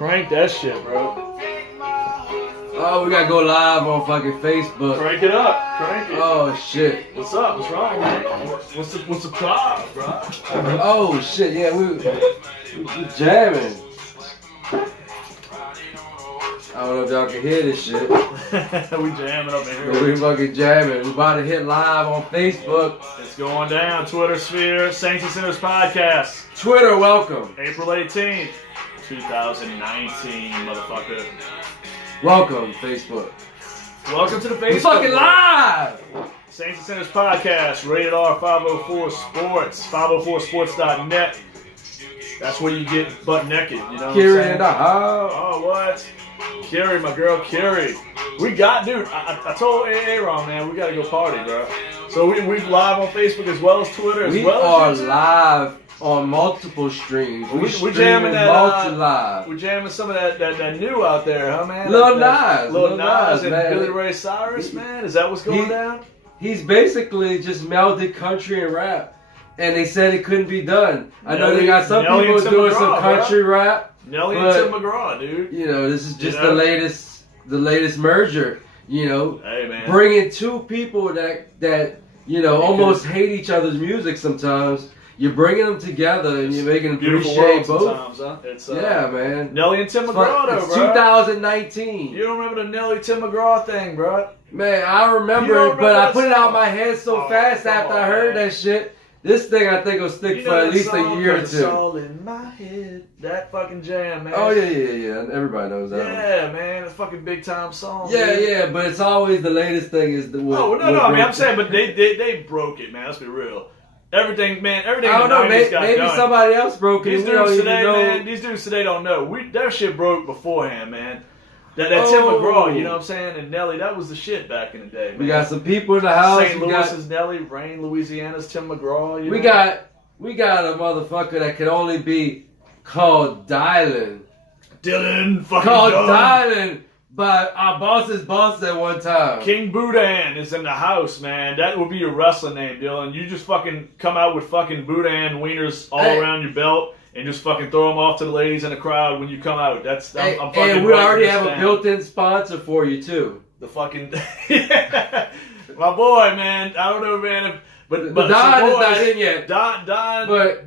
Crank that shit, bro. Oh, we gotta go live on fucking Facebook. Crank it up. Crank it. Oh shit. What's up? What's wrong, man? What's the problem, bro? Oh shit, yeah, we jamming. I don't know if y'all can hear this shit. We jamming up in here. But we fucking jamming. We about to hit live on Facebook. It's going down. Twitter sphere, Saints and Sinners podcast. Twitter, welcome. April 18th, 2019, motherfucker. Welcome, Facebook. Welcome to the Facebook. We fucking live! Saints and Sinners podcast, rated R 504 Sports, 504sports.net. That's where you get butt naked, you know what Kiri I'm saying? in the house. Oh, what? Kiri, my girl, Kiri. We got, dude, I told Aaron, man, we gotta go party, bro. So we're live on Facebook as well as Twitter as well as We YouTube. are live on multiple streams. We're jamming that, multi-live. we're jamming some of that new out there, huh, man? Lil Lil Nas and man. Billy Ray Cyrus, man. Is that what's going down? He's basically just melded country and rap. And they said it couldn't be done. I know they got some Nelly people and Tim doing McGraw, some country rap. Nelly but, and Tim McGraw, dude. You know, this is just You know? the latest merger. You know, Hey, man. bringing two people that you know almost hate each other's music sometimes. You're bringing them together and you're making them Beautiful appreciate world both. sometimes, huh? It's, Yeah, man. Nelly and Tim McGraw, though, It's bro. 2019. You don't remember the Nelly Tim McGraw thing, bro? Man, I You remember don't it, but remember I that put it out song? of my head so Oh, fast come after I on, heard man. that shit. This thing I think will stick You for know at that least a song, year or It's two. all in my head. That fucking jam, man. Oh yeah. Everybody knows that one. Yeah, man. It's a fucking big time song. Yeah, dude. yeah, but it's always the latest thing is the. Oh, no. I mean, I'm saying, but they broke it, man. Let's be real. Everything, man. Everything. I don't know. in the 90s got Maybe done. somebody else broke it. These We don't dudes even today, know. man. These dudes today don't know. That shit broke beforehand, man. That Tim McGraw, you know what I'm saying, and Nelly, that was the shit back in the day, man. We got some people in the house. St. Louis's Nelly, Rain, Louisiana's Tim McGraw. You know? We got a motherfucker that can only be called Dylan. Dylan fucking Called Dunn. Dylan by our boss's boss at one time. King Boudin is in the house, man. That would be your wrestling name, Dylan. You just fucking come out with fucking Boudin wieners all around your belt and just fucking throw them off to the ladies in the crowd when you come out. I'm fucking And we writing already this have a down. built-in sponsor for you too. The fucking my boy, man. I don't know, man. But Don is Savoy's- not in yet.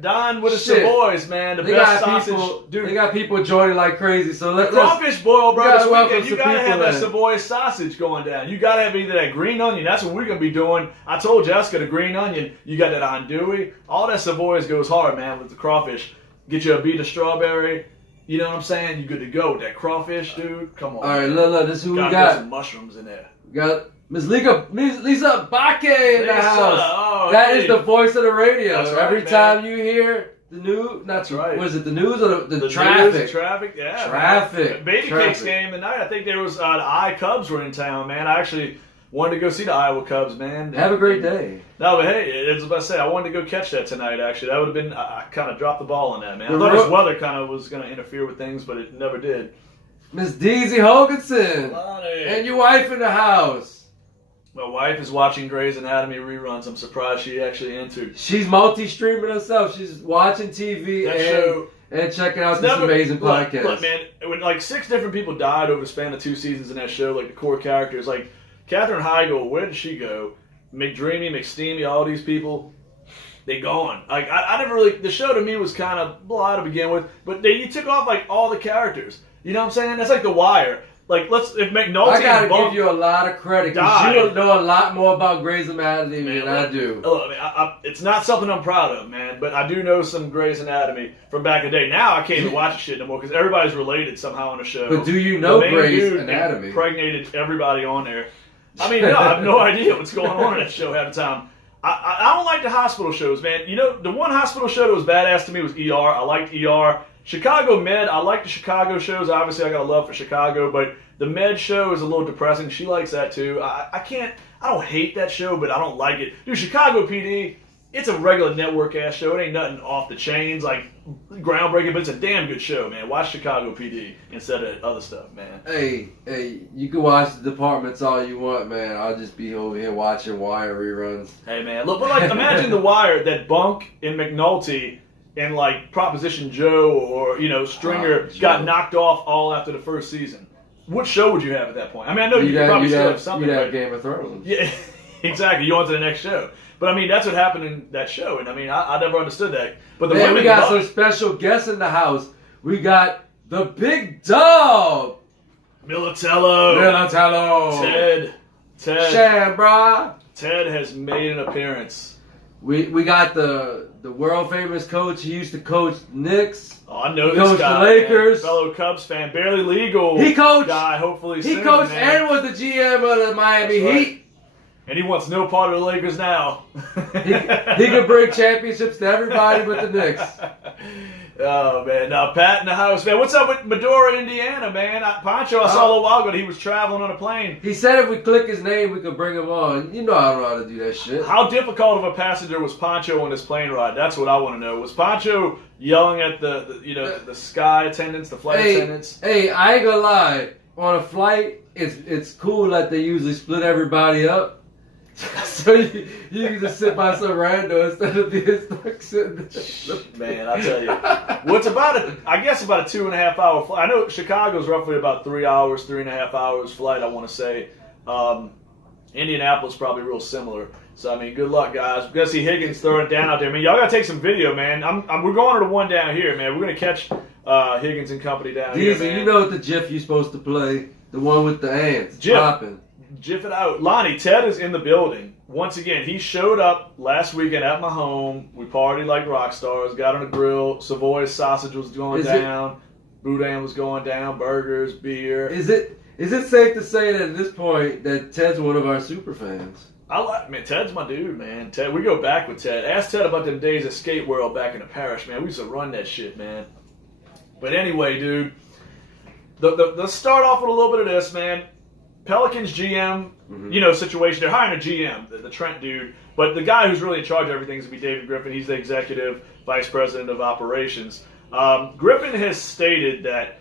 Don with the shit. Savoys, man. The They best got sausage, people. dude. They got people joining like crazy. So The let's. crawfish boil, bro. You gotta This welcome weekend, you some gotta have people that in. Savoy sausage going down. You gotta have either that green onion. That's what we're gonna be doing. I told Jessica the green onion. You got that andouille. All that Savoy's goes hard, man, with the crawfish. Get you a beat of strawberry. You know what I'm saying? You good to go with that crawfish, dude. Come on. All right, look. This is who we Gotta got. put some mushrooms in there. We got Miss Lisa Bakke in the Lisa, house. oh, That hey. is the voice of the radio. That's right, Every man. time you hear the news, That's right. Was it the news or the The traffic? news, traffic, yeah. Traffic. Baby Traffic. Cakes game tonight. I think there was the I Cubs were in town, man. I actually wanted to go see the Iowa Cubs, man. Have a great day. No, but hey, it's about to say I wanted to go catch that tonight. Actually, that would have been I kind of dropped the ball on that, man. I The thought ro- this weather kind of was going to interfere with things, but it never did. Miss Deezy Hoganson Lonnie. and your wife in the house. My wife is watching Grey's Anatomy reruns. I'm surprised she actually entered. She's multi-streaming herself. She's watching TV That show. and checking out It's this never- amazing look, podcast. Look, man, when like 6 different people died over the span of 2 seasons in that show, like the core characters, like Katherine Heigl, where did she go? McDreamy, McSteamy, all these people, they gone. Like I never really. The show to me was kind of blah to begin with, but you took off like all the characters. You know what I'm saying? That's like The Wire. Like if McNulty I gotta and Bump give you a lot of credit because died. you know a lot more about Grey's Anatomy Man, than I do. Look, it's not something I'm proud of, man, but I do know some Grey's Anatomy from back in the day. Now I can't even watch the shit no more because everybody's related somehow on the show. But do you know The main Grey's dude Anatomy? impregnated everybody on there. I mean, no, I have no idea what's going on in that show half the time. I don't like the hospital shows, man. You know, the one hospital show that was badass to me was ER. I liked ER. Chicago Med, I like the Chicago shows. Obviously, I got a love for Chicago, but the Med show is a little depressing. She likes that too. I don't hate that show, but I don't like it. Dude, Chicago PD, it's a regular network ass show. It ain't nothing off the chains, like groundbreaking, but it's a damn good show, man. Watch Chicago PD instead of other stuff, man. Hey, you can watch the departments all you want, man. I'll just be over here watching Wire reruns. Hey, man, look, but like imagine The Wire, that Bunk and McNulty and like Proposition Joe or Stringer got knocked off all after the first season, what show would you have at that point? I mean, I know you probably still have something. You'd have Game of Thrones. Yeah, exactly. You on to the next show. But I mean, that's what happened in that show, and I mean, I never understood that. But the women we got some special guests in the house. We got the big dog, Militello, Ted, Shambra. Ted has made an appearance. We got the world famous coach. He used to coach Knicks. Oh, I know he this coached guy. The Lakers. Man. Fellow Cubs fan, barely legal. He coached. Guy, hopefully He soon, coached man. and was the GM of the Miami Heat. And he wants no part of the Lakers now. he could bring championships to everybody but the Knicks. Oh, man. Now, Pat in the house, man. What's up with Medora, Indiana, man? Pancho, I saw a little while ago that he was traveling on a plane. He said if we click his name, we could bring him on. You know I don't know how to do that shit. How difficult of a passenger was Pancho on this plane ride? That's what I want to know. Was Pancho yelling at the sky attendants, the flight attendants? Hey, I ain't gonna lie. On a flight, it's cool that they usually split everybody up. So you can just sit by some rando instead of being stuck sitting there. Man, I tell you. Well, it's about a 2.5 hour flight. I know Chicago's roughly about 3 hours, 3.5 hours flight, I want to say. Indianapolis probably real similar. So, I mean, good luck, guys. We're going to see Higgins throwing it down out there. I mean, y'all got to take some video, man. We're going to the one down here, man. We're going to catch Higgins and company down here, man. You know what the GIF you're supposed to play? The one with the ants. GIF. Popping. GIF it out. Lonnie, Ted is in the building. Once again, he showed up last weekend at my home. We partied like rock stars, got on the grill. Savoy sausage was going down. Boudin was going down. Burgers, beer. Is it safe to say that at this point that Ted's one of our super fans? Man, Ted's my dude, man. Ted, we go back with Ted. Ask Ted about them days at Skate World back in the parish, man. We used to run that shit, man. But anyway, dude, let's start off with a little bit of this, man. Pelicans GM, situation. They're hiring a GM, the Trent dude. But the guy who's really in charge of everything is going to be David Griffin. He's the executive vice president of operations. Griffin has stated that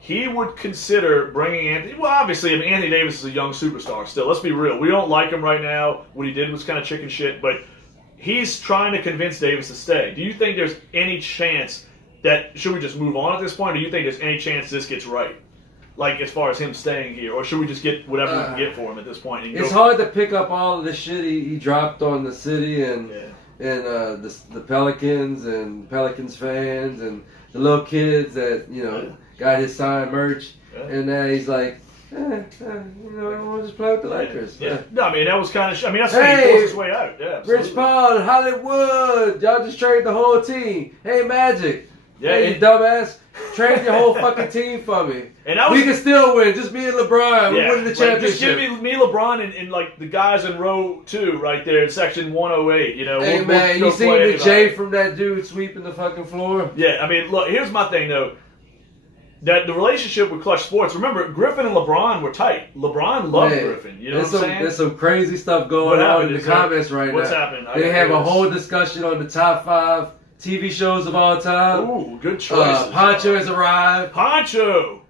he would consider bringing Anthony. Well, obviously, I mean, Anthony Davis is a young superstar still. Let's be real. We don't like him right now. What he did was kind of chicken shit. But he's trying to convince Davis to stay. Do you think there's any chance that, should we just move on at this point? Or do you think there's any chance this gets right? Like, as far as him staying here? Or should we just get whatever we can get for him at this point? It's hard to pick up all of the shit he dropped on the city and the Pelicans and Pelicans fans and the little kids that, got his signed merch. Yeah. And now he's like, I want to just play with the Lakers. Yeah. No, I mean, that was kind of, that's how he forced his way out. Yeah, absolutely. Rich Paul, Hollywood, y'all just traded the whole team. Hey, Magic. Yeah, hey, you dumbass. Trade your whole fucking team for me. And we can still win. Just me and LeBron. We're winning the championship. Just give me LeBron and like the guys in row 2 right there in section 108. Hey, man, you seen the J from that dude sweeping the fucking floor? Yeah, I mean, look, here's my thing, though. That the relationship with Clutch Sports, remember, Griffin and LeBron were tight. LeBron loved Griffin. You know what I'm saying? There's some crazy stuff going on in the comments right now. What's happening? They have a whole discussion on the top 5 TV shows of all time. Ooh, good choice. Poncho has arrived. Poncho!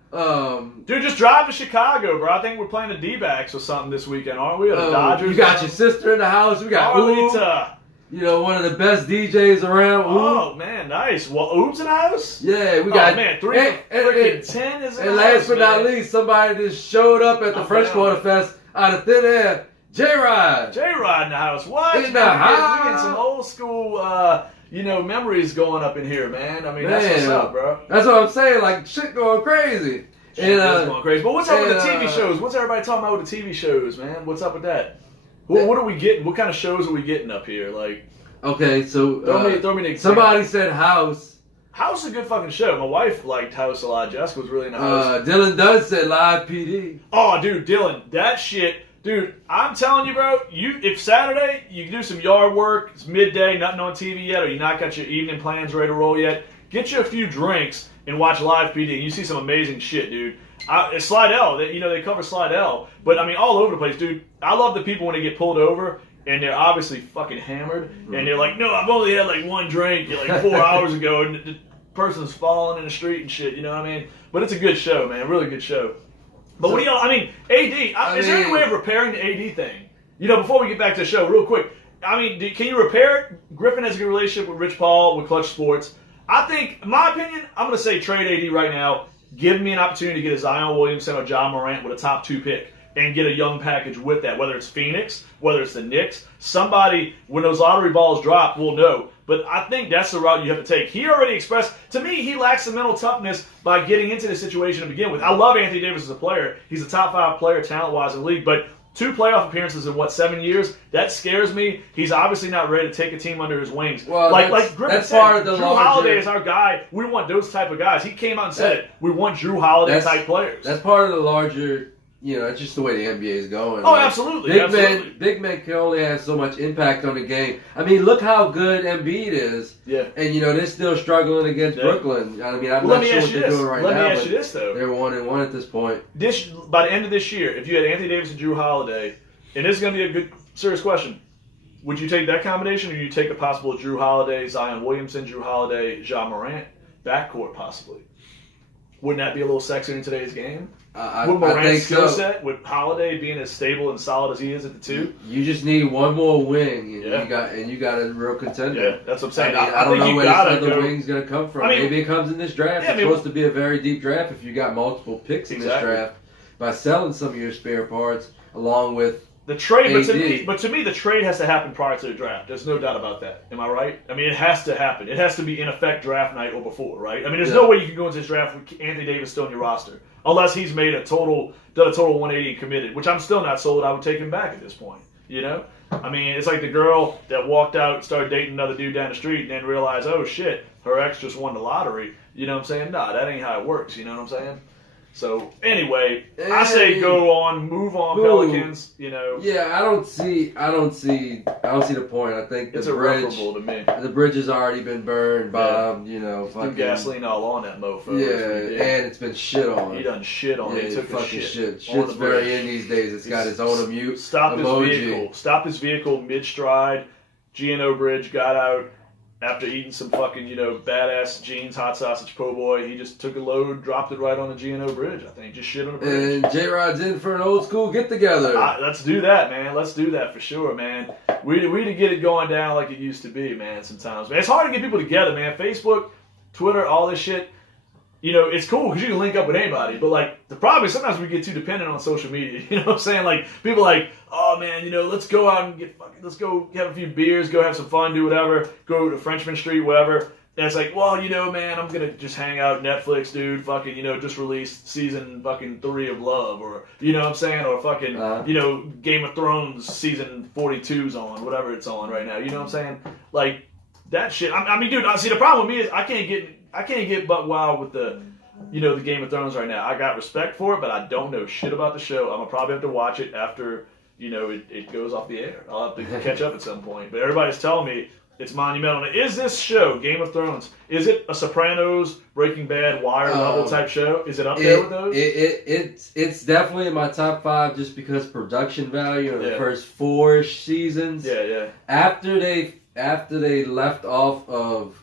Dude, just drive to Chicago, bro. I think we're playing the D-backs or something this weekend, aren't we? Or the Dodgers? You got your sister in the house. We got Carlita. One of the best DJs around. Oh, man, nice. Well, Oob's in the house? Yeah, we got... Oh, man, 3 10 is in the house, last but not least, somebody just showed up at the French Quarter Fest out of thin air. J-Rod. J-Rod in the house. What? In the house. We getting some old school... memories going up in here, man. I mean, that's what's up, bro. That's what I'm saying. Like, shit going crazy. Shit is going crazy. But what's up with the TV shows? What's everybody talking about with the TV shows, man? What's up with that? What are we getting? What kind of shows are we getting up here? Like, okay, so throw me an example. Somebody said House. House is a good fucking show. My wife liked House a lot. Jessica was really into House. Dylan Dunn said Live PD. Oh, dude, Dylan, that shit. Dude, I'm telling you, bro, if Saturday, you do some yard work, it's midday, nothing on TV yet, or you not got your evening plans ready to roll yet, get you a few drinks and watch Live PD, and you see some amazing shit, dude. Slidell, they cover Slidell, but, I mean, all over the place, dude. I love the people when they get pulled over, and they're obviously fucking hammered, and they're like, no, I've only had, like, one drink, like, 4 hours ago, and the person's falling in the street and shit, you know what I mean? But it's a good show, man, really good show. But what do y'all, AD, is there any way of repairing the AD thing? Before we get back to the show, real quick, I mean, can you repair it? Griffin has a good relationship with Rich Paul, with Clutch Sports. I think, in my opinion, I'm going to say trade AD right now. Give me an opportunity to get a Zion Williamson or John Morant with a top 2 pick and get a young package with that, whether it's Phoenix, whether it's the Knicks. Somebody, when those lottery balls drop, will know. But I think that's the route you have to take. He already expressed, to me, he lacks the mental toughness by getting into this situation to begin with. I love Anthony Davis as a player. He's a top 5 player talent-wise in the league, but 2 playoff appearances in 7 years? That scares me. He's obviously not ready to take a team under his wings. Well, like Griffin said, part of the Drew Holiday is our guy. We want those type of guys. He came out and said it. We want Drew Holiday type players. That's part of the larger. It's just the way the NBA is going. Oh, like, absolutely. Big men can only have so much impact on the game. I mean, look how good Embiid is. Yeah. And they're still struggling against Brooklyn. I mean, I'm not sure what they're doing right now. Let me ask you this though. They're 1-1 at this point. By the end of this year, if you had Anthony Davis and Drew Holiday, and this is going to be a good, serious question, would you take that combination, or you take a possible Drew Holiday, Zion Williamson, Drew Holiday, Ja Morant backcourt possibly? Wouldn't that be a little sexier in today's game? With Morant's skill set, with Holiday being as stable and solid as he is at the 2, you just need one more wing, and you got a real contender. Yeah, that's what I'm saying. I don't know where this other wing's going to come from. Maybe it comes in this draft. It's supposed to be a very deep draft if you got multiple picks in this draft by selling some of your spare parts along with the trade. But to me, the trade has to happen prior to the draft. There's no doubt about that. Am I right? I mean, it has to happen. It has to be in effect draft night or before, right? I mean, there's no way you can go into this draft with Anthony Davis still on your roster. Unless he's done a total 180 and committed, which I'm still not sold. I would take him back at this point. I mean, it's like the girl that walked out and started dating another dude down the street and then realized, oh shit, her ex just won the lottery. You know what I'm saying? Nah, that ain't how it works. You know what I'm saying? So anyway, I say go on, move on, Pelicans. Yeah, I don't see the point. I think it's irreparable to me. The bridge has already been burned, bombed. Fucking gasoline all on that mofo. Yeah, and it's been shit on. He done shit on. He took fucking shit. Shit's very in these days. It's got its own emoji. Stopped his vehicle mid stride. G&O Bridge got out. After eating some fucking, badass jeans, hot sausage po' boy, he just took a load, dropped it right on the G&O Bridge. I think just shit on the bridge. And J-Rod's in for an old school get together. Let's do that, man. Let's do that for sure, man. We to get it going down like it used to be, man. Sometimes, man, it's hard to get people together, man. Facebook, Twitter, all this shit. It's cool because you can link up with anybody, but the problem is sometimes we get too dependent on social media. You know what I'm saying? People oh man, let's go out and let's go have a few beers, go have some fun, do whatever, go to Frenchman Street, whatever. And it's well, man, I'm gonna just hang out Netflix, dude. Fucking, just released season 3 of Love, or you know what I'm saying, or fucking, Game of Thrones season 42's on, whatever it's on right now. You know what I'm saying? That shit. I mean, dude. See, the problem with me is I can't get buck wild with the Game of Thrones right now. I got respect for it, but I don't know shit about the show. I'm gonna probably have to watch it after it goes off the air. I'll have to catch up at some point. But everybody's telling me it's monumental. Is this show, Game of Thrones, is it a Sopranos, Breaking Bad, Wire level type show? Is it up there with those? It's definitely in my top 5 just because production value in the first 4 seasons. Yeah. After they left off of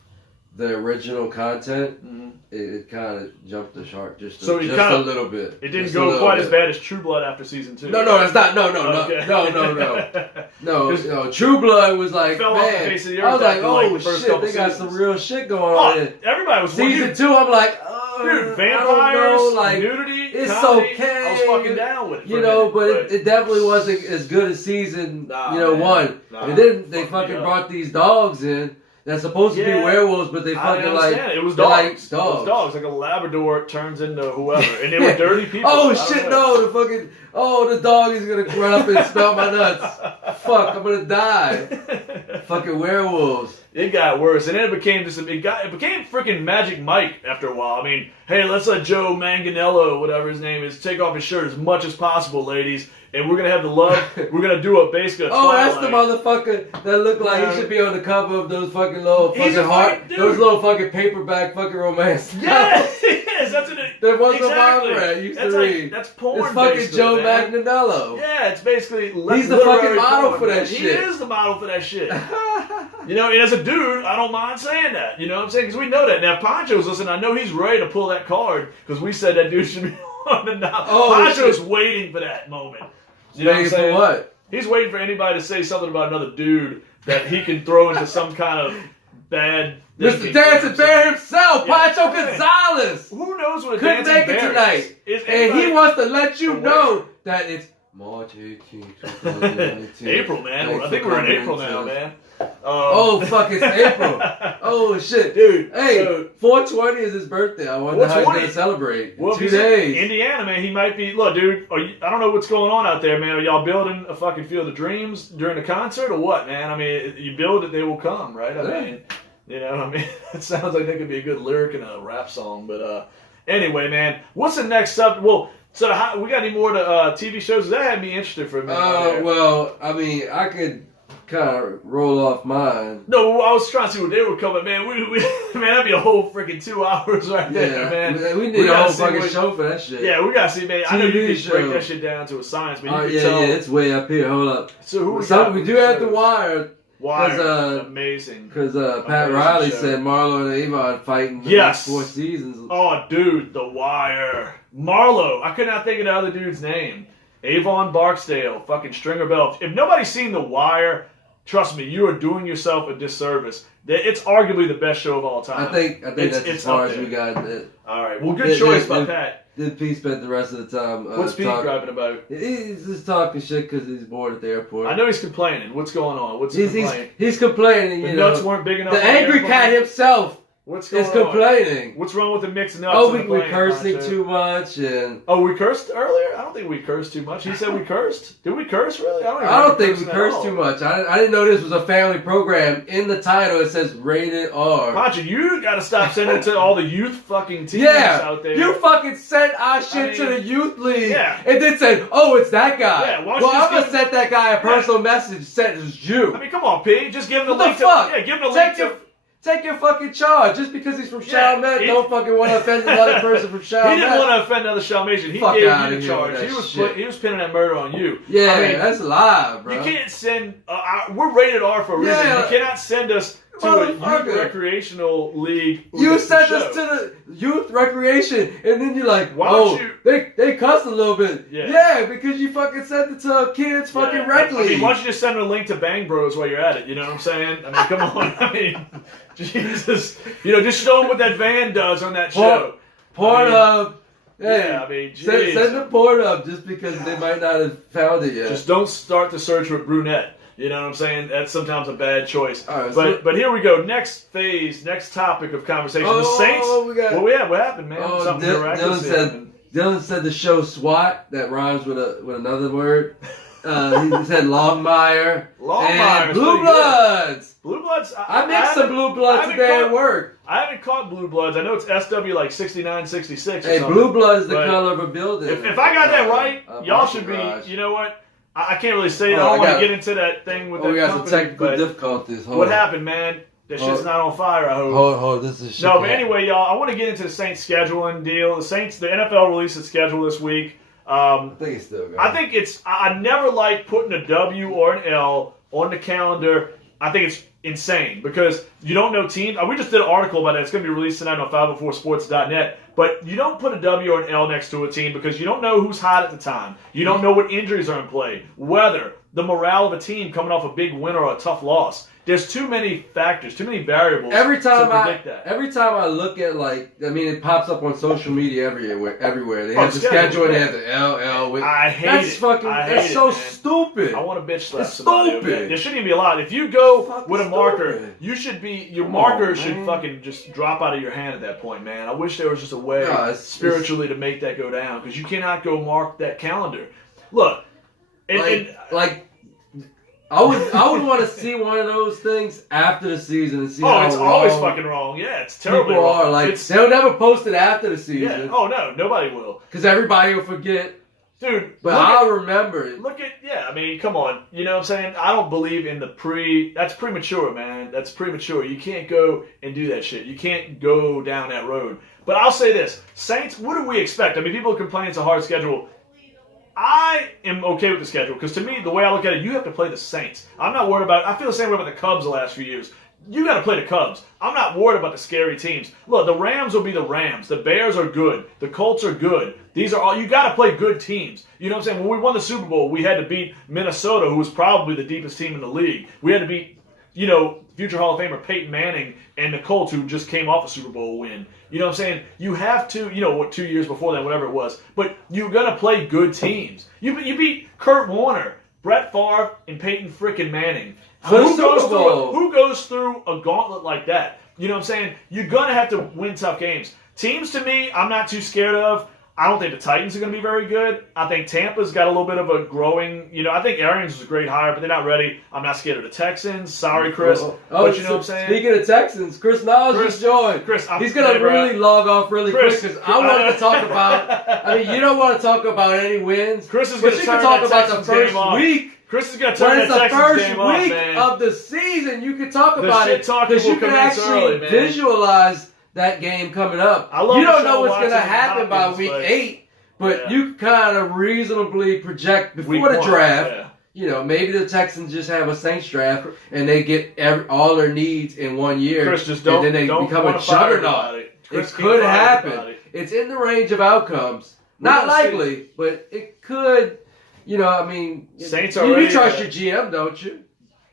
the original content, it kind of jumped the shark just a little bit. It didn't go quite as bad as True Blood after season 2. No, that's not. No. True Blood was fell off the face of the earth. I was like, oh shit, they got some real shit going on here. Everybody was season 2. I'm like, dude, vampires, nudity, it's comedy, okay. I was fucking down with it. But it definitely wasn't as good as season 1. And then they fucking brought these dogs in. They're supposed to be werewolves, but they fucking it was dogs. It was dogs. Like a Labrador turns into whoever, and they were dirty people. The dog is gonna run up and smell my nuts. Fuck, I'm gonna die. Fucking werewolves. It got worse, and then it became freaking Magic Mike after a while. I mean, hey, let's let Joe Manganiello, whatever his name is, take off his shirt as much as possible, ladies. And we're gonna have the love. We're gonna do basically a Twilight. That's the motherfucker that looked like he should be on the cover of those fucking little those little fucking paperback fucking romance. Yes, that's what it. There was a Bible I used to read. That's porn. It's fucking Joe Manganiello. Yeah, it's basically. He's the fucking model for that shit. He is the model for that shit. And as a dude, I don't mind saying that. You know what I'm saying? Because we know that. Now, if Poncho's listening, I know he's ready to pull that card because we said that dude should be on the knob. Poncho's waiting for that moment. You know waiting for what? He's waiting for anybody to say something about another dude that he can throw into some kind of bad. Mr. Dancing Bear himself, Yeah, Pancho man. Gonzalez. Who knows what a Couldn't dancing make it bear tonight. is? And he wants to let you aware? know that it's March 18th, 2019. April, man. Thanks I think for we're in coming April to now, us. man. Oh, fuck, it's April. Oh, shit. Dude. Hey, so, 420 is his birthday. I wonder how he's going 420? to celebrate. well, In 2 if he's in days. Indiana, man, he might be. Look, dude, I don't know what's going on out there, man. Are y'all building a fucking Field of Dreams during the concert or what, man? I mean, you build it, they will come, right? I mean, you know, I mean, it sounds like that could be a good lyric in a rap song. But anyway, man, what's the next subject? Well, so we got any more TV shows? That had me interested for a minute. Well, I mean, I could kind of roll off mine. No, I was trying to see what they were coming, man. We man, that'd be a whole freaking 2 hours right there, man. We need a gotta whole see fucking show for that shit. Yeah, we gotta see, man. I know you TV can break show. that shit down to a science, but you Oh, can yeah, tell. it's way up here. Hold up. So who we got? We do have The Wire. Wire, amazing. Because Pat Amazing Riley show. said Marlo and Avon fighting the Yes. next 4 seasons. Oh, dude, The Wire. Marlo. I could not think of the other dude's name. Avon Barksdale. Fucking Stringer Bell. If nobody's seen The Wire, trust me, you are doing yourself a disservice. It's arguably the best show of all time. I think that's as far as we got. All right. Well, good choice by Pat. Then Pete spent the rest of the time. What's Pete griping about? He's just talking shit because he's bored at the airport. I know he's complaining. What's going on? What's he complaining? He's complaining. The you nuts know, weren't big enough. the angry cat himself What's going is on? complaining. What's wrong with the mixed nuts? Oh, on the we're plane, cursing Pancho? too much, and Oh, we cursed earlier? I don't think we cursed too much. He said we cursed. Did we curse really? I don't think we cursed too much. I didn't know this was a family program. In the title, it says rated R. Pancho, you got to stop sending it to all the youth fucking teams out there. You fucking sent our shit to the youth league, Yeah. and then said, "Oh, it's that guy." Yeah, why don't well, you just I'm gonna give- send that guy a personal message. Said it was you. I mean, come on, Pete. Just give him the What link the fuck? to. Yeah, give him the link to. Take your fucking charge. Just because he's from Yeah, Chalmette, don't fucking want to offend another person from Chalmette. He didn't want to offend another Chalmatian. He Fuck gave outta you the here charge. with that He was shit. he was pinning that murder on you. Yeah, I mean, that's live, bro. you can't send. We're rated R for a reason. Yeah. You cannot send us to a youth Motherfucker. recreational league. You with sent the us show. to the youth recreation, and then you're like, Why don't you- they cussed a little bit. Yeah. Because you fucking sent it to kids fucking Yeah. rec I mean, league. why don't you just send them a link to Bang Bros while you're at it? You know what I'm saying? I mean, come on. I mean, Jesus. You know, just show them what that van does on that show. Pornhub. Hey, Yeah, I mean, send jeez. the Pornhub just because they might not have found it yet. Just don't start the search with brunette. You know what I'm saying? That's sometimes a bad choice. All right, but here we go. Next phase, next topic of conversation. The Saints. What happened, man? Something miraculous happened. Dylan said the show SWAT, that rhymes with another word. He said Longmire. Longmire's And Blue pretty good. Bloods. Blue Bloods. I mixed some Blue Bloods today at work. I haven't caught Blue Bloods. I know it's SW like 69, 66 or Hey, something. Blue Blood is the But color of a building. If I got that right, y'all should be. garage. You know what? I can't really say it. Oh, I don't I want to got- get into that thing with that we got some company, technical but difficulties. Hold what on. happened, man? That shit's not on fire, I hope. Hold, this is shit. No, but anyway, y'all, I want to get into the Saints scheduling deal. The NFL released its schedule this week. I think it's still going. I think I never like putting a W or an L on the calendar. I think it's insane because you don't know teams. We just did an article about that. It's going to be released tonight on 504sports.net. But you don't put a W or an L next to a team because you don't know who's hot at the time. You don't know what injuries are in play, weather, the morale of a team coming off a big win or a tough loss. There's too many factors, too many variables Every time to predict that. I look at it pops up on social media everywhere. They have the schedule, schedule and they yeah. have the LL. With, I hate that's it. fucking. I hate That's it, so man. stupid. I want to bitch slap It's somebody. stupid. Okay? There shouldn't even be allowed. If you go Fucking with a marker, stupid. you should be. Your Come marker on, should man. fucking just drop out of your hand at that point, man. I wish there was just a way No, it's- spiritually to make that go down because you cannot go mark that calendar. Look, I would want to see one of those things after the season and see how it's always wrong fucking wrong. Yeah, it's terribly people wrong. are. They'll never post it after the Yeah. season Oh no, nobody will, because everybody will forget. dude. But I'll remember it. I mean, come on. You know what I'm saying? I don't believe in that's premature, man. That's premature. You can't go and do that shit. You can't go down that road. But I'll say this. Saints, what do we expect? I mean, people complain it's a hard schedule. I am okay with the schedule because to me, the way I look at it, you have to play the Saints. I'm not worried about I feel the same way about the Cubs the last few years. You got to play the Cubs. I'm not worried about the scary teams. Look, the Rams will be the Rams. The Bears are good. The Colts are good. These are all you got to play good teams. You know what I'm saying? When we won the Super Bowl, we had to beat Minnesota, who was probably the deepest team in the league. We had to beat future Hall of Famer Peyton Manning and the Colts, who just came off a Super Bowl win. You know what I'm saying? You have to, 2 years before that, whatever it was. But you're going to play good teams. You beat Kurt Warner, Brett Favre, and Peyton frickin' Manning. Who goes through a gauntlet like that? You know what I'm saying? You're going to have to win tough games. Teams, to me, I'm not too scared of. I don't think the Titans are going to be very good. I think Tampa's got a little bit of a growing, I think Arians was a great hire, but they're not ready. I'm not scared of the Texans. Sorry, Chris. But you know what I'm saying? Speaking of Texans, Chris Niles just joined. He's going to really log off really quick because I wanted to talk about, you don't want to talk about any wins. Chris is going to talk about the first week. Chris is going to turn that Texans game off, man. When it's the first week of the season, you can talk about it because you can actually visualize that game coming up. You don't know what's going to happen by week 8, but you kind of reasonably project before the draft. Maybe the Texans just have a Saints draft and they get all their needs in 1 year, Chris, just and then they become a juggernaut. It could happen. It's in the range of outcomes. Not likely, but it could. Saints you trust your GM, don't you?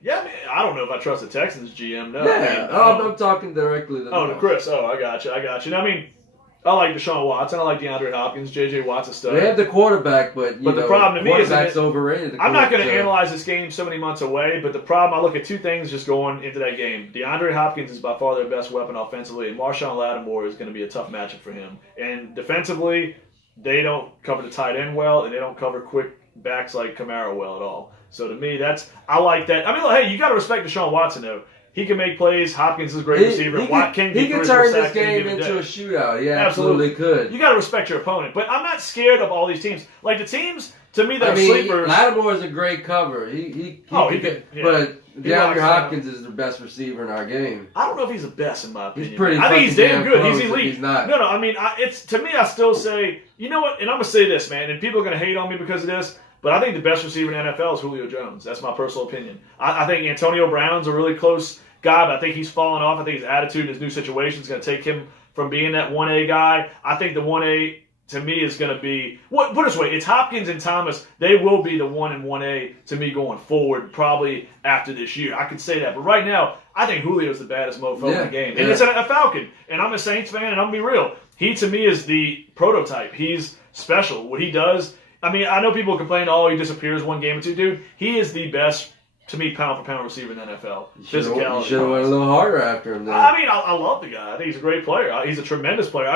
Yeah, I don't know if I trust the Texans GM. No, I'm talking directly to Chris. I got you. I like Deshaun Watson. I like DeAndre Hopkins. J.J. Watt's a stud. They have the quarterback, but the problem to me is quarterback's overrated. I'm not going to analyze this game so many months away, but the problem, I look at two things just going into that game. DeAndre Hopkins is by far their best weapon offensively, and Marshawn Lattimore is going to be a tough matchup for him. And defensively, they don't cover the tight end well, and they don't cover quick backs like Kamara well at all. So to me, I like that. Hey, you got to respect Deshaun Watson though. He can make plays. Hopkins is a great receiver. He can turn this game into a shootout. Yeah, absolutely could. You got to respect your opponent. But I'm not scared of all these teams. Like the teams to me that are sleepers. Lattimore is a great cover. But DeAndre Hopkins is the best receiver in our game. I don't know if he's the best in my opinion. He's pretty. I think he's damn good. He's elite. He's not. No. It's to me. I still say, you know what? And I'm gonna say this, man. And people are gonna hate on me because of this. But I think the best receiver in the NFL is Julio Jones. That's my personal opinion. I think Antonio Brown's a really close guy, but I think he's fallen off. I think his attitude in his new situation is going to take him from being that 1A guy. I think the 1A, to me, is going to be... Put it this way, it's Hopkins and Thomas. They will be the 1 and 1A to me going forward, probably after this year. I could say that. But right now, I think Julio's the baddest mofo in the game. And it's a Falcon. And I'm a Saints fan, and I'm going to be real. He, to me, is the prototype. He's special. What he does... I know people complain, he disappears one game or two. Dude, he is the best, to me, pound-for-pound receiver in the NFL. Physicality. You should have went a little harder after him, then. I love the guy. I think he's a great player. He's a tremendous player.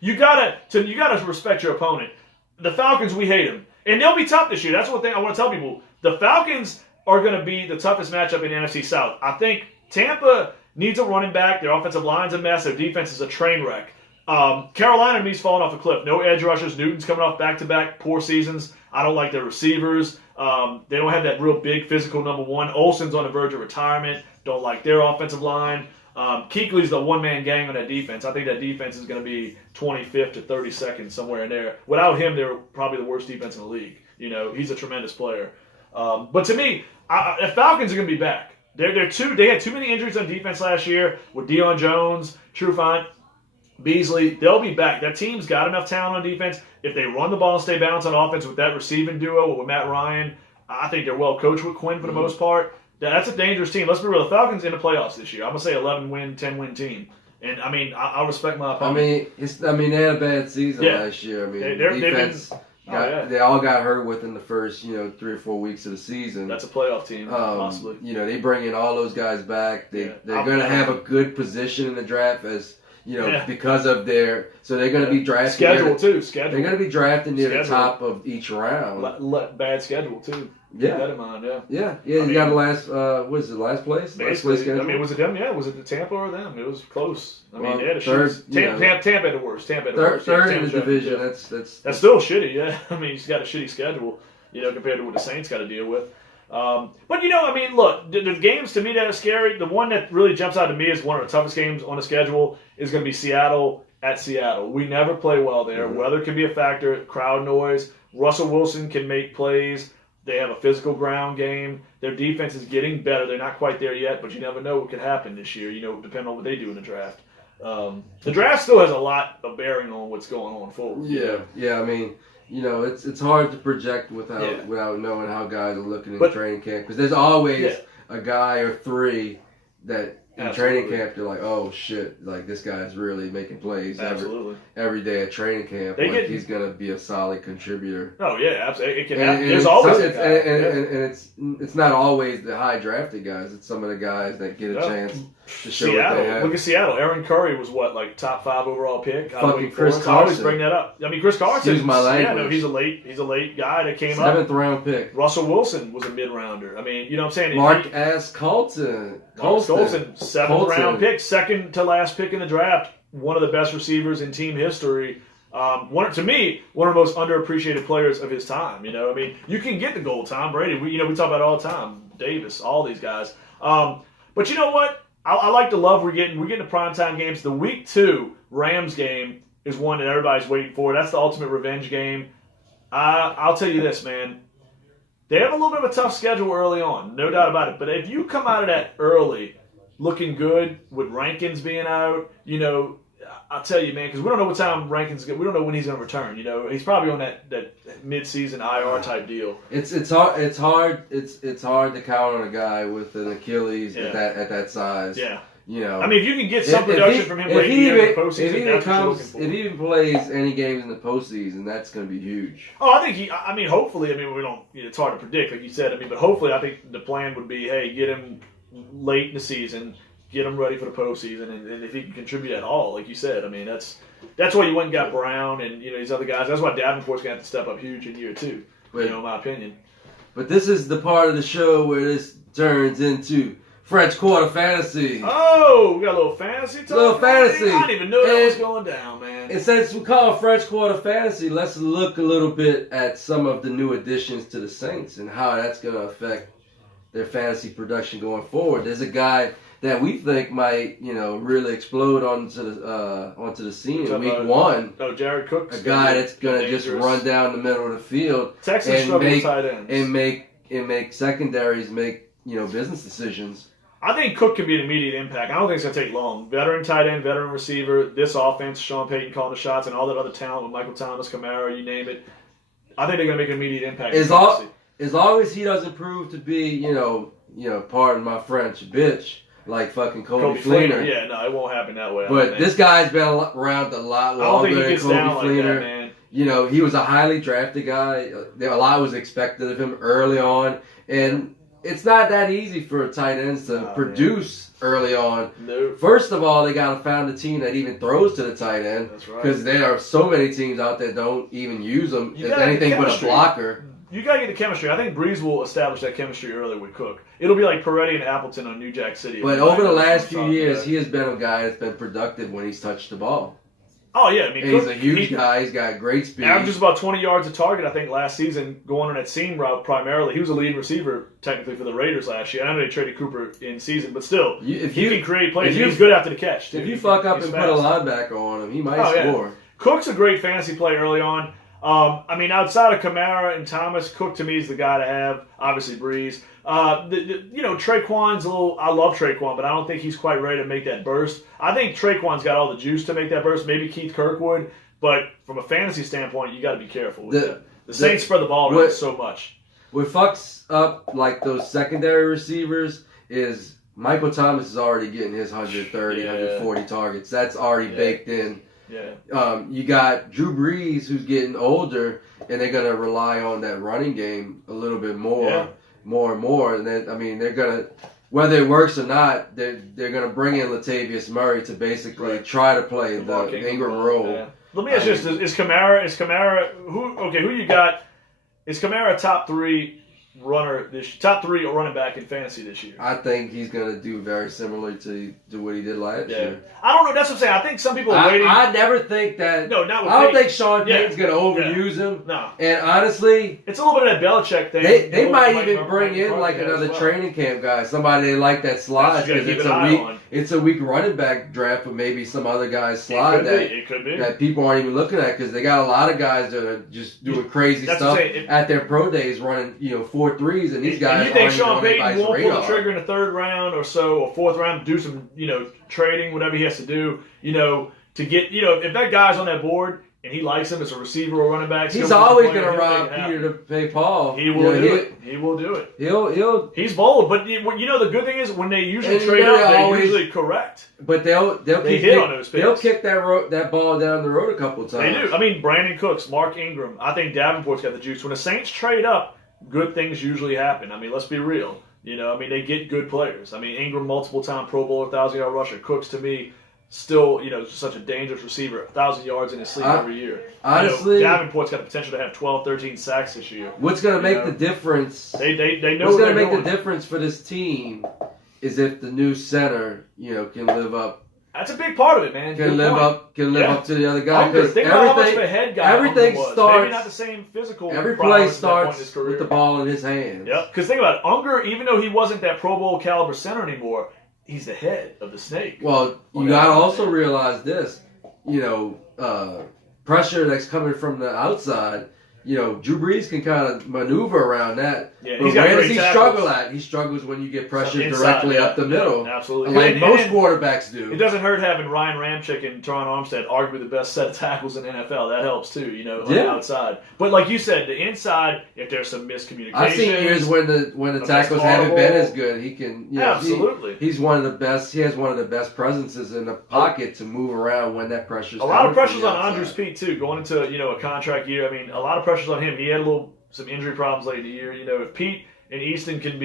You gotta respect your opponent. The Falcons, we hate them. And they'll be tough this year. That's one thing I want to tell people. The Falcons are going to be the toughest matchup in the NFC South. I think Tampa needs a running back. Their offensive line's a mess. Their defense is a train wreck. Carolina, to me, is falling off a cliff. No edge rushers. Newton's coming off back-to-back poor seasons. I don't like their receivers. They don't have that real big physical number one. Olsen's on the verge of retirement. Don't like their offensive line. Kuechly's the one-man gang on that defense. I think that defense is going to be 25th to 32nd, somewhere in there. Without him, they're probably the worst defense in the league. He's a tremendous player. But to me, the Falcons are going to be back. They had too many injuries on defense last year with Deion Jones, Trufant, Beasley. They'll be back. That team's got enough talent on defense. If they run the ball and stay balanced on offense with that receiving duo with Matt Ryan, I think they're well coached with Quinn for the most part. That's a dangerous team. Let's be real. The Falcons in the playoffs this year. I'm going to say 11-win, 10-win team. And, I'll respect my opponent. They had a bad season last year. Defense, they all got hurt within the first, 3 or 4 weeks of the season. That's a playoff team, possibly. They bring in all those guys back. They're going to have a good position in the draft because of so they're going to be drafted. Schedule. They're going to be drafted near the top of each round. Bad schedule, too. Yeah. Keep that in mind, Yeah, you got the last, last place? Last place schedule? Was it them? Yeah, was it the Tampa or them? It was close. They had a Tampa had the worst. Third in the division. Yeah. That's still shitty, yeah. He's got a shitty schedule, compared to what the Saints got to deal with. But, look, the games to me that are scary, the one that really jumps out to me is one of the toughest games on the schedule is going to be Seattle at Seattle. We never play well there. Mm-hmm. Weather can be a factor, crowd noise. Russell Wilson can make plays. They have a physical ground game. Their defense is getting better. They're not quite there yet, but you never know what could happen this year, depending on what they do in the draft. The draft still has a lot of bearing on what's going on forward. Yeah. It's hard to project without knowing how guys are looking in training camp because there's always a guy or three that in Absolutely. training camp they're like, oh shit, like this guy's really making plays Absolutely. every day at training camp. They like get- he's gonna be a solid contributor. Oh yeah, absolutely. It can And- happen. and There's it's- always it's- a guy. and it's not always the high drafted guys. It's some of the guys that get a chance to show what they Seattle. have. Look at Seattle. Aaron Curry was what, like top 5 overall pick. Fucking Chris I always Carson. bring that up. I mean, Chris Carson. Excuse my Yeah, language. no, he's a late guy that came up. 7th round pick. Russell Wilson was a mid rounder. I mean, you know what I'm saying? Mark S. Colton. Colson, 7th Colton. round pick, second to last pick in the draft. One of the best receivers in team history. To me, one of the most underappreciated players of his time. You know, I mean, you can get the gold. Tom Brady. We talk about it all the time. Davis, all these guys. But you know what? I like the love we're getting. We're getting the primetime games. The week 2 Rams game is one that everybody's waiting for. That's the ultimate revenge game. I'll tell you this, man. They have a little bit of a tough schedule early on, no doubt about it. But if you come out of that early looking good with Rankins being out, you know, I'll tell you, man, because we don't know what time Rankins. We don't know when he's going to return. You know, he's probably on that mid-season IR type deal. It's hard to count on a guy with an Achilles at that size. Yeah. You know, I mean, if you can get some production from him late in the postseason, that's what you're looking for. If he even plays any games in the postseason, that's going to be huge. Oh, I think hopefully, we don't, it's hard to predict, like you said, but hopefully I think the plan would be, hey, get him late in the season, get him ready for the postseason, and if he can contribute at all, like you said, that's why you went and got Brown and, these other guys. That's why Davenport's going to have to step up huge in year 2, in my opinion. But this is the part of the show where this turns into French Quarter Fantasy. Oh, we got a little fantasy talk. Little fantasy. I didn't even know that was going down, man. And since we call it French Quarter Fantasy, let's look a little bit at some of the new additions to the Saints and how that's going to affect their fantasy production going forward. There's a guy that we think might, really explode onto the scene in week 1. Oh, Jared Cook. A guy that's going to just run down the middle of the field Texans struggle with tight ends. and make secondaries make business decisions. I think Cook can be an immediate impact. I don't think it's going to take long. Veteran tight end, veteran receiver, this offense, Sean Payton calling the shots, and all that other talent with Michael Thomas, Kamara, you name it. I think they're going to make an immediate impact. As long as he doesn't prove to be, pardon my French, bitch, like fucking Kobe Fleener. Yeah, no, it won't happen that way. But this guy's been around a lot longer than Kobe Fleener. Like that, man. He was a highly drafted guy. A lot was expected of him early on, and it's not that easy for tight ends to produce early on. No. First of all, they got to find a team that even throws to the tight end. That's right. Because there are so many teams out there that don't even use them as anything but a blocker. You got to get the chemistry. I think Breeze will establish that chemistry early with Cook. It'll be like Peretti and Appleton on New Jack City. But over the last few years, he has been a guy that's been productive when he's touched the ball. Oh, yeah. He's a huge guy. He's got great speed. Averages about 20 yards a target, I think, last season, going on that seam route primarily. He was a leading receiver, technically, for the Raiders last year. I know they traded Cooper in season, but still, he can create plays. He's good after the catch, too. If you fuck up and put a linebacker on him, he might score. Yeah. Cook's a great fantasy play early on. Outside of Kamara and Thomas, Cook to me is the guy to have. Obviously, Breeze. Traquan's a little. I love Traquan, but I don't think he's quite ready to make that burst. I think Traquan's got all the juice to make that burst. Maybe Keith Kirkwood, but from a fantasy standpoint, you got to be careful with that. The Saints spread the ball around so much. What fucks up like those secondary receivers is Michael Thomas is already getting his 130, 140 targets. That's already baked in. Yeah. You got Drew Brees, who's getting older, and they're gonna rely on that running game a little bit more and more. And then, they're gonna, whether it works or not, they're gonna bring in Latavius Murray to basically try to play the Ingram role. Yeah. Let me ask you this: Is Kamara who you got? Is Kamara top 3 running back in fantasy this year? I think he's going to do very similarly to what he did last year. I don't know. That's what I'm saying. I think some people are waiting. I never think that. No, not with I don't think Sean Payton's going to overuse him. No. And honestly, it's a little bit of that Belichick thing. They might even bring in like another training camp guy, somebody they like that slide, because it's a weak running back draft, but maybe some other guys slide that people aren't even looking at, because they got a lot of guys that are just doing crazy stuff at their pro days, running 4.3s, and these guys. And you think Sean Payton won't pull the trigger in the 3rd round or so, or 4th round, do some trading, whatever he has to do, to get if that guy's on that board and he likes him as a receiver or running back. He's always going to rob Peter to pay Paul. He will do it. He will do it. He's bold, but the good thing is when they usually trade up, they usually correct. But they'll hit on those picks. They'll kick that ball down the road a couple of times. They do. I mean, Brandon Cooks, Mark Ingram. I think Davenport's got the juice. When the Saints trade up, good things usually happen. I mean, let's be real. They get good players. I mean, Ingram, multiple-time Pro Bowler, 1,000-yard rusher. Cooks, to me, still, such a dangerous receiver. 1,000 yards in his sleep every year. Honestly, Davenport's got the potential to have 12, 13 sacks this year. What's going to make the difference? They know what's going to make the difference for this team is if the new center, can live up. That's a big part of it, man. Can live up to the other guy. Think about how much of a head guy everything was. starts. Maybe not the same physical. Every play starts with the ball in his hands. Yep. Because think about it, Unger, even though he wasn't that Pro Bowl caliber center anymore, he's the head of the snake. Well, you got to also realize this. Pressure that's coming from the outside. Drew Brees can kind of maneuver around that. Yeah, but where does he struggle at? He struggles when you get pressure directly up the middle. Absolutely. Like most quarterbacks do. It doesn't hurt having Ryan Ramczyk and Teron Armstead, arguably the best set of tackles in the NFL. That helps too, on the outside. But like you said, the inside, if there's some miscommunication. I've seen years when the tackles haven't been as good. He can, absolutely. He's one of the best. He has one of the best presences in the pocket to move around when that pressure's a lot of pressure's on Andrews Pete too, going into a contract year. I mean, a lot of pressure's on him. He had some injury problems late in the year. If Pete and Easton can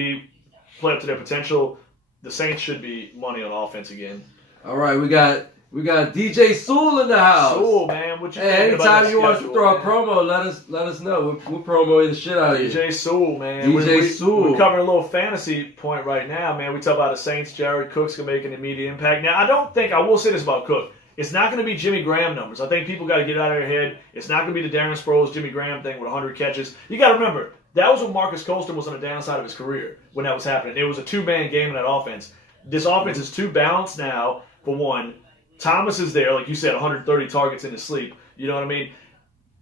play up to their potential, the Saints should be money on offense again. All right, we got DJ Sewell in the house. Sewell, man, what you think anytime about you want to throw a promo, let us know. We'll promo the shit out of you. DJ Sewell, man. We're covering a little fantasy point right now, man. We talk about the Saints. Jared Cook's gonna make an immediate impact. Now, I will say this about Cook. It's not going to be Jimmy Graham numbers. I think people got to get it out of their head. It's not going to be the Darren Sproles, Jimmy Graham thing with 100 catches. You got to remember, that was when Marcus Colston was on the downside of his career when that was happening. It was a two-man game in that offense. This offense is too balanced now, for one. Thomas is there, like you said, 130 targets in his sleep. You know what I mean?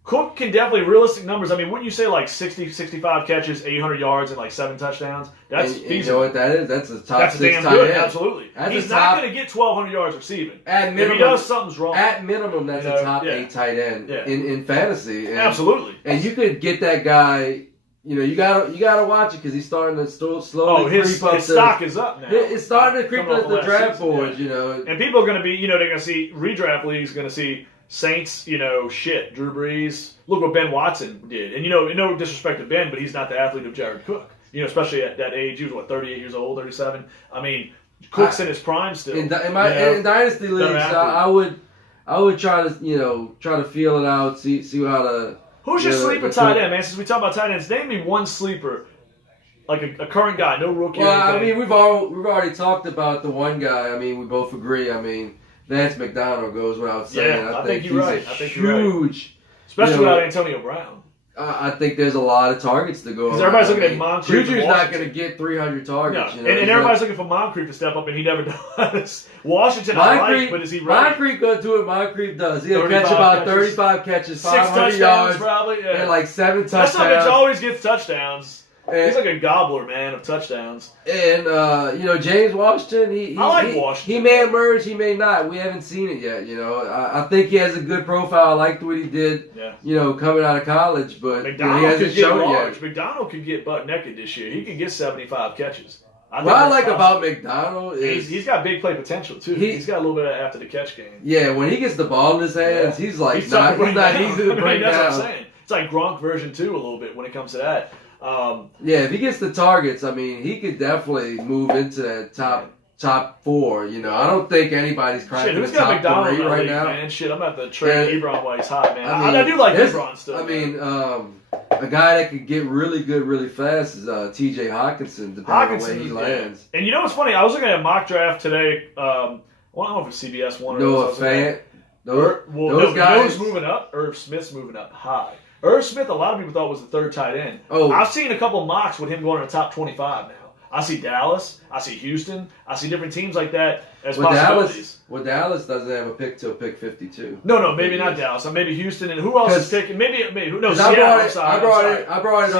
Cook can definitely, realistic numbers. I mean, wouldn't you say like 60, 65 catches, 800 yards, and like 7 touchdowns? That's feasible. You know what that is? That's a top That's 6 damn tight good, end. absolutely. He's not not going to get 1,200 yards receiving. At minimum, if he does, something's wrong. At minimum, that's a top 8 tight end in fantasy. And, absolutely. And you could get that guy. You gotta watch it because he's starting to slowly creep up. His stock is up now. It's starting to creep up the draft boards. And people are going to be, they're going to see redraft leagues. Going to see Saints, shit, Drew Brees. Look what Ben Watson did. And, no disrespect to Ben, but he's not the athlete of Jared Cook. Especially at that age. He was, 38 years old, 37? I mean, Cook's in his prime still. In Dynasty leagues, I would try to feel it out, see how to... Who's your sleeper tight end, man? Since we talk about tight ends, name me one sleeper, like a current guy, no rookie. Well, I mean, we've already talked about the one guy. I mean, we both agree. I mean, Vance McDonald goes without saying. Yeah, I think you're right. I think you're huge, especially without Antonio Brown. I think there's a lot of targets to go. Because everybody's looking at Moncrief. Juju's not going to get 300 targets. No. And everybody's looking for Moncrief to step up, and he never does. Washington, but is he ready? Moncrief going to do what Moncrief does. He'll catch about 35 catches, 500 yards, probably, and like 7 touchdowns. That's not always gets touchdowns. He's like a gobbler, man, of touchdowns. And, James Washington, I like Washington. He may emerge, he may not. We haven't seen it yet, I think he has a good profile. I liked what he did, coming out of college, but he hasn't shown it yet. McDonald could get butt naked this year. He could get 75 catches. What I like about McDonald is... He's got big play potential, too. He's got a little bit of after the catch game. Yeah, when he gets the ball in his hands, he's not easy to bring down. That's what I'm saying. It's like Gronk version 2 a little bit when it comes to that. If he gets the targets, I mean, he could definitely move into that top 4. I don't think anybody's cracking the top 3 right now. Man? Shit, I'm about to trade Ebron while he's hot, man. I do like Ebron still. I mean, a guy that could get really good really fast is T.J. Hawkinson, depending on where he lands. And you know what's funny? I was looking at a mock draft today. I don't know if it's CBS One or Noah Fant. Those guys. Noah's moving up. Irv Smith's moving up high. Irv Smith, a lot of people thought was the 3rd tight end. Oh. I've seen a couple mocks with him going in the top 25 now. I see Dallas. I see Houston. I see different teams like that as possibilities. Dallas doesn't have a pick till pick 52. No, maybe not Dallas. Maybe Houston. And who else is picking? Maybe no. Seattle. I brought it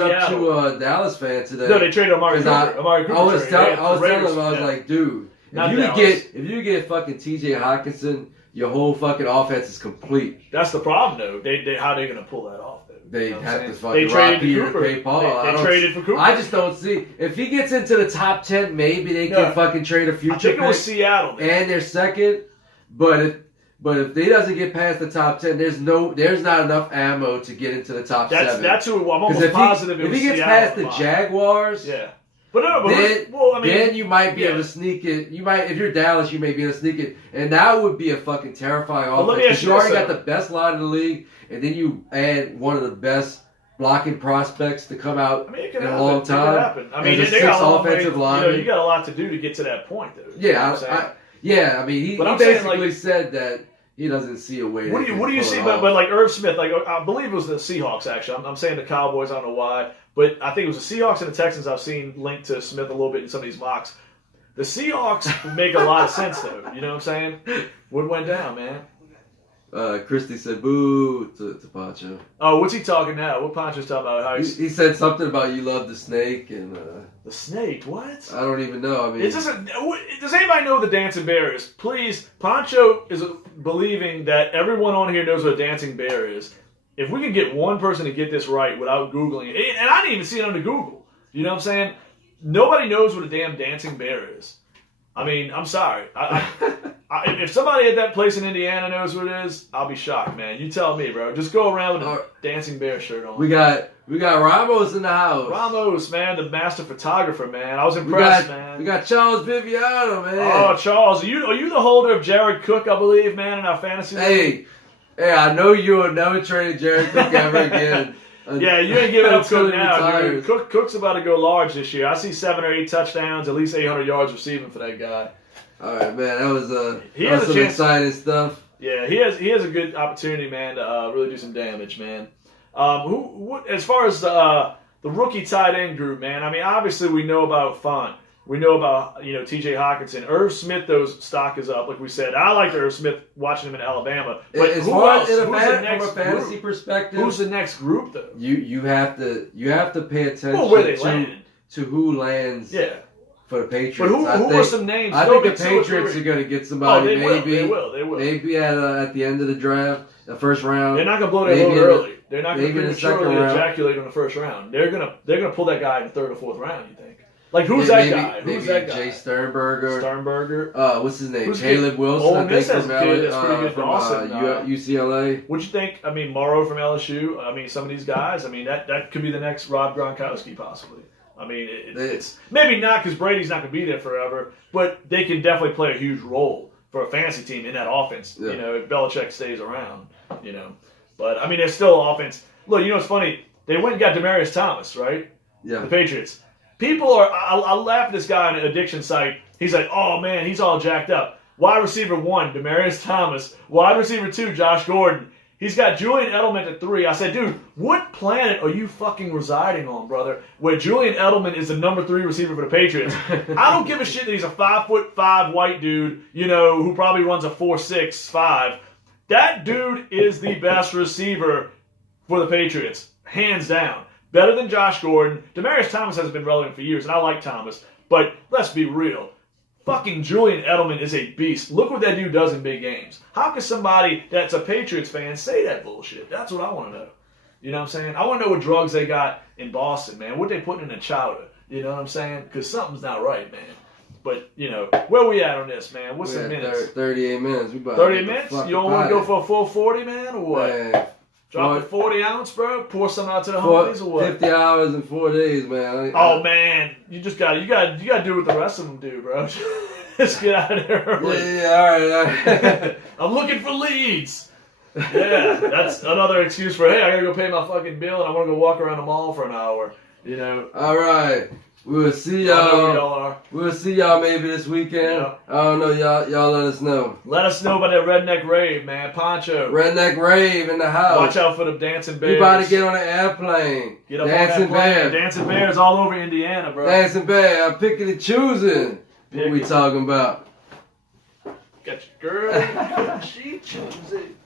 up to a Dallas fan today. No, they traded Amari Cooper. I was telling him, I was like, dude, if you could get fucking T.J. Hawkinson your whole fucking offense is complete. That's the problem, though. How are they going to pull that off? Though? They You know have what to I'm fucking saying? rob Peter to pay Paul. They traded for Cooper. I just don't see. If he gets into the top 10, maybe they can fucking trade a future I think pick. it was Seattle. And their second. But if they doesn't get past the top 10, there's not enough ammo to get into the top 7. That's who I'm almost positive it was. If he gets past the Jaguars, yeah. Then you might be able to sneak it. You might, if you're Dallas, you may be able to sneak it, and that would be a fucking terrifying offense. Because you already got the best line in the league, and then you add one of the best blocking prospects to come out in a long time. It could happen. I mean, they got offensive line. You got a lot to do to get to that point, though. Yeah, I mean, he basically said that he doesn't see a way. What do you see? But like Irv Smith, like I believe it was the Seahawks. Actually, I'm saying the Cowboys. I don't know why. But I think it was the Seahawks and the Texans I've seen linked to Smith a little bit in some of these mocks. The Seahawks make a lot of sense, though. You know what I'm saying? What went down, man? Christy said boo to Pancho. Oh, what's he talking now? What Pancho's talking about? How he said something about you love the snake and... The snake? What? I don't even know. I mean... Does anybody know what the dancing bear is? Please, Pancho is believing that everyone on here knows what a dancing bear is. If we can get one person to get this right without Googling it, and I didn't even see it under Google. You know what I'm saying? Nobody knows what a damn dancing bear is. I mean, I'm sorry. If somebody at that place in Indiana knows what it is, I'll be shocked, man. You tell me, bro. Just go around with a dancing bear shirt on. We got Ramos in the house. Ramos, man, the master photographer, man. I was impressed, man. We got Charles Viviano, man. Oh, Charles, are you the holder of Jared Cook, I believe, man, in our fantasy league? Hey, I know you will never trade Jared Cook ever again. Yeah, you ain't giving up Cook now, dude. Cook's about to go large this year. I see 7 or 8 touchdowns, at least 800 yards receiving for that guy. All right, man. That was some exciting stuff. Yeah, he has a good opportunity, man, to really do some damage, man. As far as the rookie tight end group, man. I mean, obviously we know about Font. We know about T.J. Hawkinson. Irv Smith, though, stock is up, like we said. I liked Irv Smith watching him in Alabama. But as who far else? as from a fantasy perspective, who's the next group, though? You have to pay attention to who lands. Yeah. For the Patriots. But who are some names? I think the Patriots are going to get somebody. They will. Maybe at the end of the draft, the first round. They're not going to blow their load early. They're not going to prematurely ejaculate on the first round. They're going to pull that guy in the 3rd or 4th round. You think? Like who's that guy? Who's that guy? Jay Sternberger. What's his name? Caleb Wilson. I think from UCLA. What'd you think? I mean, Morrow from LSU. I mean, some of these guys. I mean, that could be the next Rob Gronkowski possibly. I mean, it's maybe not because Brady's not going to be there forever, but they can definitely play a huge role for a fantasy team in that offense. Yeah. If Belichick stays around. But I mean, there's still offense. Look, it's funny. They went and got Demaryius Thomas, right? Yeah. The Patriots. People are. I laugh at this guy on an addiction site. He's like, oh man, he's all jacked up. Wide receiver 1, Demaryius Thomas. Wide receiver 2, Josh Gordon. He's got Julian Edelman at 3. I said, dude, what planet are you fucking residing on, brother? Where Julian Edelman is the number 3 receiver for the Patriots. I don't give a shit that he's a 5'5" white dude, who probably runs a 4.65. That dude is the best receiver for the Patriots, hands down. Better than Josh Gordon. Demaryius Thomas hasn't been relevant for years, and I like Thomas. But let's be real. Fucking Julian Edelman is a beast. Look what that dude does in big games. How can somebody that's a Patriots fan say that bullshit? That's what I want to know. You know what I'm saying? I want to know what drugs they got in Boston, man. What they putting in the chowder. You know what I'm saying? Because something's not right, man. But, where we at on this, man? What's the minutes? 38 minutes. 38 minutes? You don't want to go for a full 40, man, or what? Man. Drop the 40 ounce, bro. Pour something out to the homies or what? 50 hours and 4 days, man. Man, you gotta do what the rest of them do, bro. Just get out of there early. All right. I'm looking for leads. Yeah, that's another excuse for, hey, I gotta go pay my fucking bill and I want to go walk around the mall for an hour. All right. We'll see y'all. We'll see y'all maybe this weekend. Yeah. I don't know. Y'all let us know. Let us know about that redneck rave, man. Poncho. Redneck rave in the house. Watch out for the dancing bears. You about to get on an airplane. Get up dancing on that plane. Bear. Dancing bears all over Indiana, bro. Dancing bear. I'm picking and choosing. What we talking about? Got your girl. She choosing.